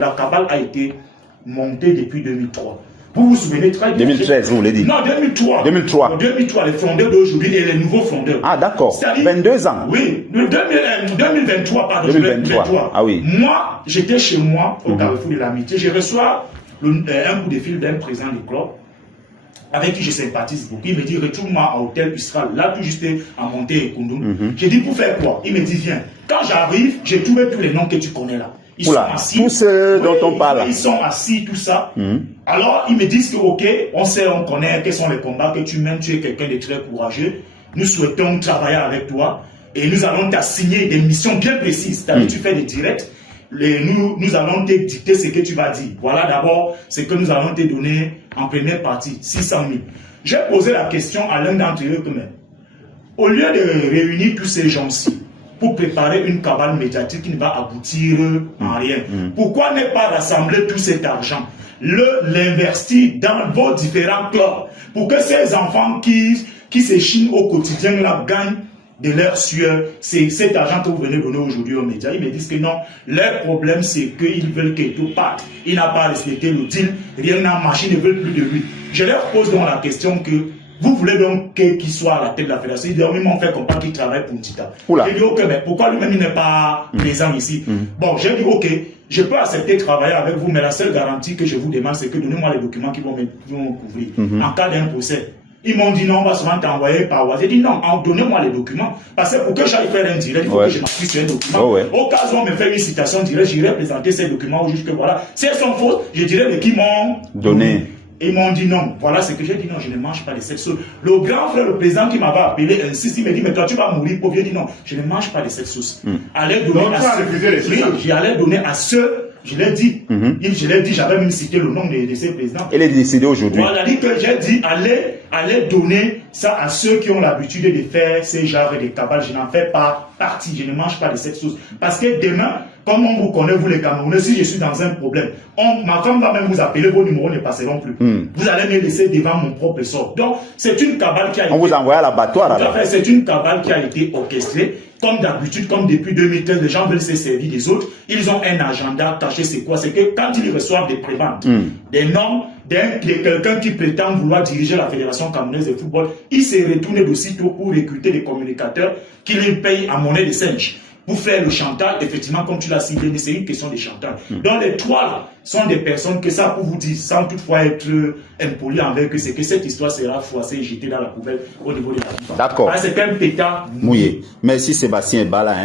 La cabale a été montée depuis 2003. Vous vous souvenez très bien. 2013, vous voulez dire? Non, 2003. 2003. En 2003, les fondeurs d'aujourd'hui et les nouveaux fondeurs. Ah, d'accord. 22 ans. Oui, 2023, pardon. 2023. Ah oui. Moi, j'étais chez moi, au Carrefour de l'Amitié. Je reçois un coup de fil d'un président du club avec qui je sympathise beaucoup. Il me dit, retourne-moi à Hôtel Ustral, là tout juste à monter et Koundoum. J'ai dit, pour faire quoi? Il me dit, viens. Quand j'arrive, j'ai trouvé tous les noms que tu connais là. Ils sont assis. Tous ceux dont on parle. Ils sont assis, tout ça. Alors, ils me disent que, ok, on sait, on connaît quels sont les combats que tu mènes, tu es quelqu'un de très courageux. Nous souhaitons travailler avec toi et nous allons t'assigner des missions bien précises. C'est-à-dire, tu fais des directs. Nous allons te dicter ce que tu vas dire. Voilà d'abord ce que nous allons te donner en première partie, 600 000. J'ai posé la question à l'un d'entre eux que même, au lieu de réunir tous ces gens-ci pour préparer une cabale médiatique qui ne va aboutir en rien, pourquoi ne pas rassembler tout cet argent, l'investir dans vos différents clubs pour que ces enfants qui se chinent au quotidien là gagnent de leur sueur? C'est cet argent que vous venez donner aujourd'hui aux médias. Ils me disent que non, leur problème c'est qu'ils veulent que tout parte. Il n'a pas respecté le deal, rien n'a marché, ils ne veulent plus de lui. Je leur pose donc la question que vous voulez donc qu'il soit à la tête de la fédération. Ils disent, oui, mais on fait comprendre qu'il travaille pour Ntita. J'ai dit, ok, mais pourquoi lui-même il n'est pas présent ici? Bon, j'ai dit, ok, je peux accepter de travailler avec vous, mais la seule garantie que je vous demande, c'est que donnez-moi les documents qui vont me couvrir en cas d'un procès. Ils m'ont dit non, on va souvent t'envoyer par WhatsApp. J'ai dit non, donnez-moi les documents. Parce que pour que j'aille faire un direct, il faut que je m'appuie sur un document. Au cas où on me fait une citation directe, j'irai présenter ces documents au juge que voilà. Si elles sont fausses, je dirais mais qui m'ont donné. Ils m'ont dit non. Voilà ce que j'ai dit. Non, je ne mange pas de cette sauce. Le grand frère, le président qui m'avait appelé, insiste, il me dit mais toi tu vas mourir pauvre. J'ai dit non, je ne mange pas de cette sauce. Allez donner à ceux. Oui, j'allais donner à ceux. Je l'ai dit. Je l'ai dit, j'avais même cité le nom de ces présidents. Il est décidé aujourd'hui. Voilà, dit que j'ai dit, allez donner ça à ceux qui ont l'habitude de faire ces genres de cabales. Je n'en fais pas partie. Je ne mange pas de cette sauce. Parce que demain, comme on vous connaît, vous les Camerounais, si je suis dans un problème, ma femme va même vous appeler, vos numéros ne passeront plus. Vous allez me laisser devant mon propre sort. Donc, c'est une cabale qui a été... On vous envoie à l'abattoir alors. C'est une cabale qui a été orchestrée. Comme d'habitude, comme depuis 2013, les gens veulent se servir des autres. Ils ont un agenda caché. C'est quoi? C'est que quand ils reçoivent des prébendes, des noms de quelqu'un qui prétend vouloir diriger la Fédération camerounaise de football, ils se retournent d'aussitôt pour recruter des communicateurs qui les payent à monnaie de singe. Pour faire le chantage, effectivement, comme tu l'as ciblé, c'est une question de chantage. Donc les trois là sont des personnes que ça pour vous dire, sans toutefois être impoli avec eux, c'est que cette histoire sera froissée et jetée dans la poubelle au niveau de la FIFA. D'accord. C'est un pétard mouillé. Merci Sébastien Bala.